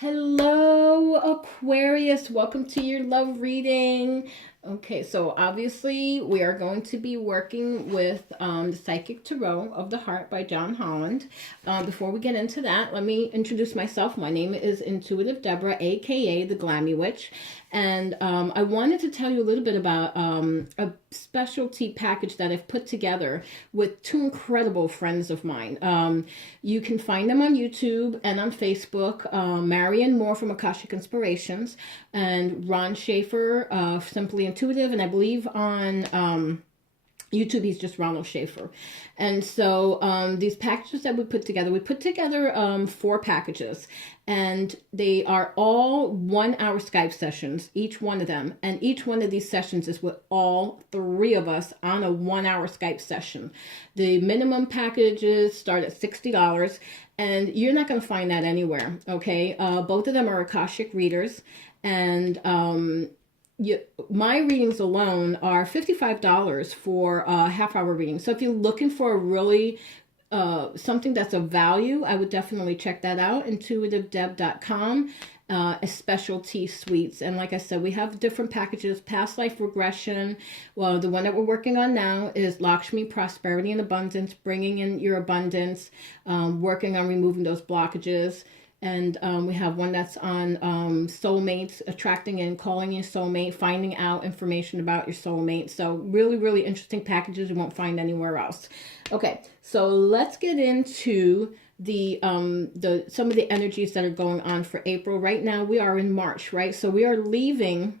Hello, Aquarius. Welcome to your love reading. Okay, so obviously we are going to be working with the Psychic Tarot of the Heart by John Holland. Before we get into that, let me introduce myself. My name is Intuitive Deborah, aka the Glammy Witch. And I wanted to tell you a little bit about a specialty package that I've put together with two incredible friends of mine. You can find them on YouTube and on Facebook. Marion Moore from Akashic Inspirations and Ron Schaefer, Simply Intuitive. And I believe on YouTube, he's just Ronald Schaefer. And so these packages that we put together 4 packages. And they are all 1-hour Skype sessions, each one of them. And each one of these sessions is with all 3 of us on a 1-hour Skype session. The minimum packages start at $60. And you're not going to find that anywhere, okay? Both of them are Akashic readers. And my readings alone are $55 for a half-hour reading. So if you're looking for a really something that's of value, I would definitely check that out. intuitivedeb.com, specialty suites. And like I said, we have different packages. Past life regression. Well, the one that we're working on now is Lakshmi, prosperity and abundance, bringing in your abundance, working on removing those blockages. And we have one that's on soulmates, attracting and calling your soulmate, finding out information about your soulmate. So really, really interesting packages you won't find anywhere else. Okay, so let's get into the some of the energies that are going on for April. Right now we are in March, right? So we are leaving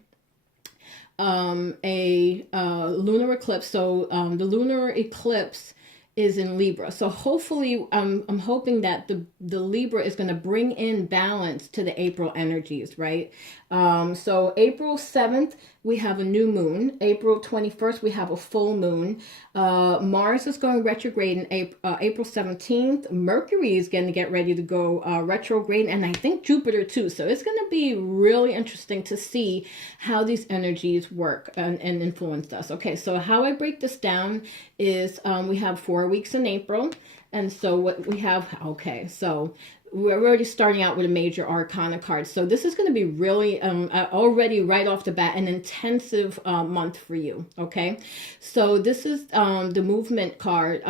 a lunar eclipse. So the lunar eclipse is in Libra. So hopefully, I'm hoping that the Libra is going to bring in balance to the April energies, right? So April 7th, we have a new moon. April 21st, we have a full moon. Mars is going retrograde in April 17th. Mercury is going to get ready to go retrograde, and I think Jupiter too. So it's going to be really interesting to see how these energies work and influence us. Okay, so how I break this down is we have 4 weeks in April. And so what we have, okay, so we're already starting out with a major arcana card. So this is going to be really, already right off the bat, an intensive month for you, okay? So this is the movement card.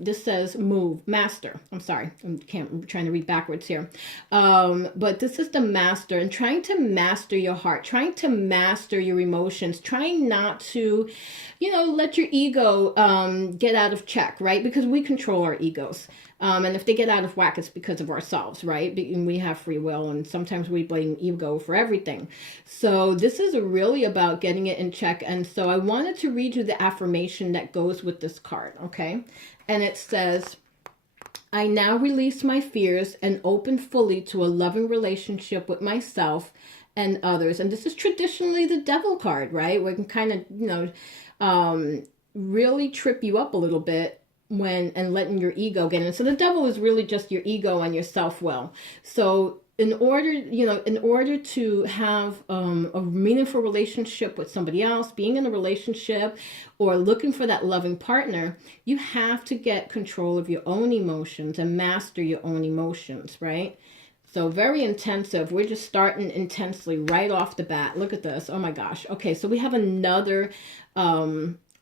This says move, master. I'm sorry, I'm trying to read backwards here. But this is the master, and trying to master your heart, trying to master your emotions, trying not to, let your ego get out of check, right? Because we control our egos. And if they get out of whack, it's because of ourselves, right? We have free will, and sometimes we blame ego for everything. So this is really about getting it in check. And so I wanted to read you the affirmation that goes with this card, okay? And it says, I now release my fears and open fully to a loving relationship with myself and others. And this is traditionally the devil card, right? We can kind of, really trip you up a little bit and letting your ego get in. So the devil is really just your ego and your self-will. So in order to have a meaningful relationship with somebody else, being in a relationship or looking for that loving partner, you have to get control of your own emotions and master your own emotions, right? So very intensive. We're just starting intensely right off the bat. Look at this. Oh my gosh. Okay, so we have another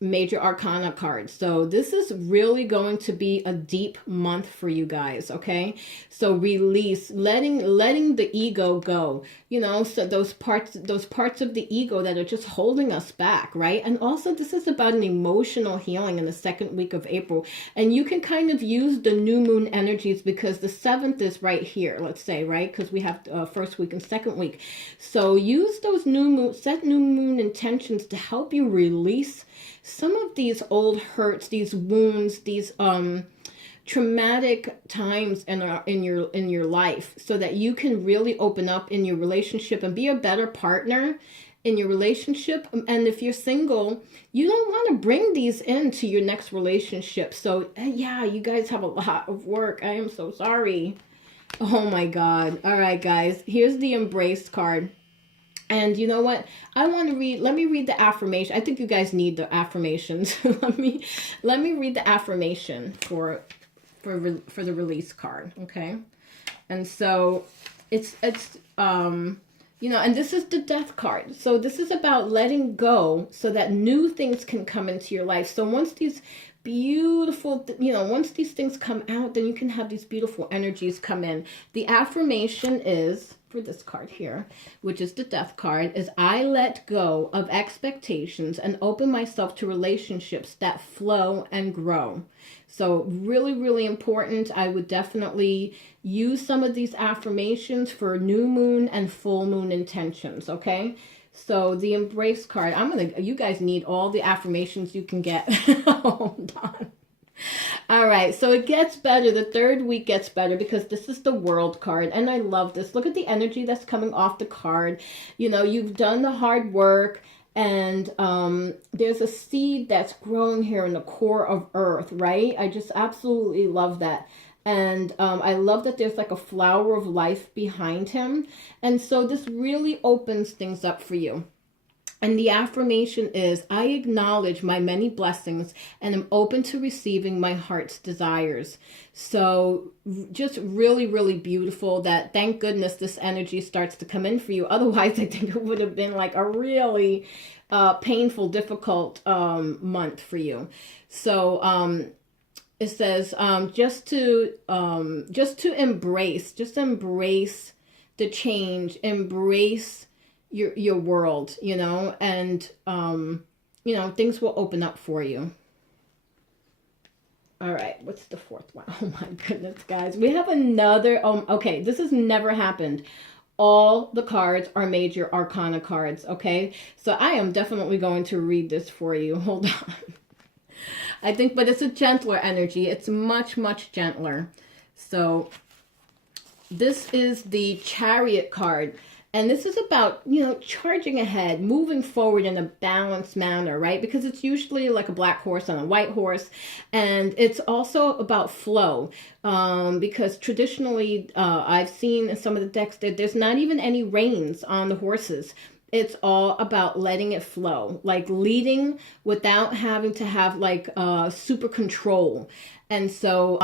major arcana card. So this is really going to be a deep month for you guys, okay? So release, letting the ego go, so those parts of the ego that are just holding us back, right? And also this is about an emotional healing in the second week of April. And you can kind of use the new moon energies because the 7th is right here, let's say, right? Because we have first week and second week. So use those set new moon intentions to help you release some of these old hurts, these wounds, these traumatic times in your life, so that you can really open up in your relationship and be a better partner in your relationship. And if you're single, you don't want to bring these into your next relationship. So yeah, you guys have a lot of work. I am so sorry. Oh my God. All right, guys, here's the embrace card. And you know what? Let me read the affirmation. I think you guys need the affirmations. let me read the affirmation for the release card, okay? And so you know, and this is the death card. So this is about letting go so that new things can come into your life. So once these beautiful, you know, once these things come out, then you can have these beautiful energies come in. The affirmation is, for this card here, which is the death card, is I let go of expectations and open myself to relationships that flow and grow. So really, really important. I would definitely use some of these affirmations for new moon and full moon intentions, okay? So the embrace card, you guys need all the affirmations you can get. Hold on. All right, so it gets better. The third week gets better because this is the world card, and I love this. Look at the energy that's coming off the card. You know, you've done the hard work, and there's a seed that's growing here in the core of earth, right? I just absolutely love that. And I love that there's like a flower of life behind him. And so this really opens things up for you. And the affirmation is, I acknowledge my many blessings and am open to receiving my heart's desires. So just really, really beautiful that, thank goodness, this energy starts to come in for you. Otherwise, I think it would have been like a really painful, difficult month for you. So it says just to embrace the change, embrace your world, you know, and you know, things will open up for you. All right, what's the fourth one? Oh my goodness, guys, we have another. Okay, this has never happened. All the cards are major arcana cards. Okay, so I am definitely going to read this for you. Hold on. I think, but it's a gentler energy. It's much, much gentler. So this is the Chariot card. And this is about, you know, charging ahead, moving forward in a balanced manner, right? Because it's usually like a black horse on a white horse. And it's also about flow. Because traditionally, I've seen in some of the decks that there's not even any reins on the horses. It's all about letting it flow, like leading without having to have like super control. And so,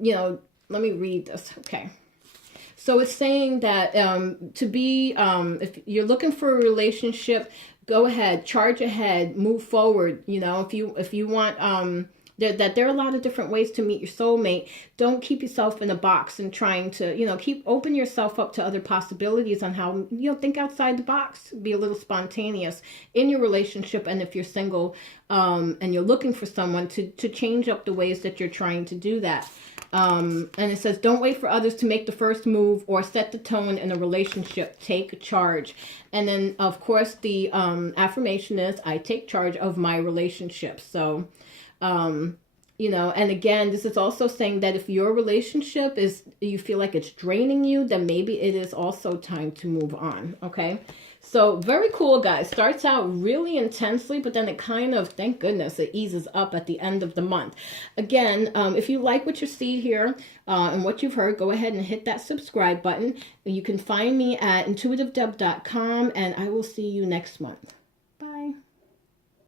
you know, let me read this. Okay. So it's saying that if you're looking for a relationship, go ahead, charge ahead, move forward. You know, if you want, that there are a lot of different ways to meet your soulmate. Don't keep yourself in a box and trying to, you know, open yourself up to other possibilities on how, you know, think outside the box, be a little spontaneous in your relationship. And if you're single and you're looking for someone to change up the ways that you're trying to do that. And it says, don't wait for others to make the first move or set the tone in a relationship. Take charge. And then, of course, the affirmation is, I take charge of my relationship. So, you know, and again, this is also saying that if your relationship you feel like it's draining you, then maybe it is also time to move on. Okay. So very cool, guys. Starts out really intensely, but then it kind of, thank goodness, it eases up at the end of the month. Again, if you like what you see here and what you've heard, go ahead and hit that subscribe button. You can find me at intuitivedub.com, and I will see you next month.